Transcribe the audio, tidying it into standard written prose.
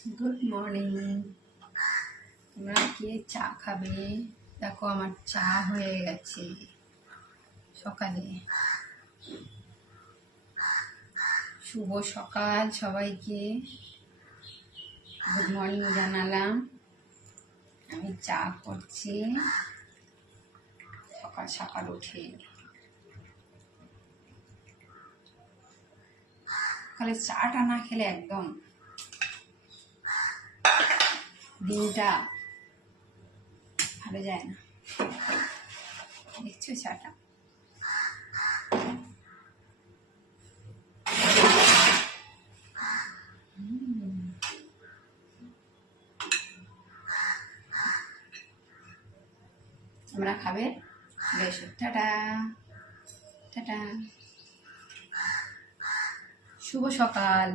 Good morning. তোমরা কে চা খাবে? দেখো আমার চা হয়ে গেছে সকালে। শুভ সকাল সবাইকে, গুড মর্নিং জানালাম। আমি চা করছি সকাল সকাল উঠে। সকালে চাটা না খেলে একদম দিনটা ভালো যায় না। দেখছো চাটা? তোমরা খাবে? বেশ, টাটা টাটা। শুভ সকাল।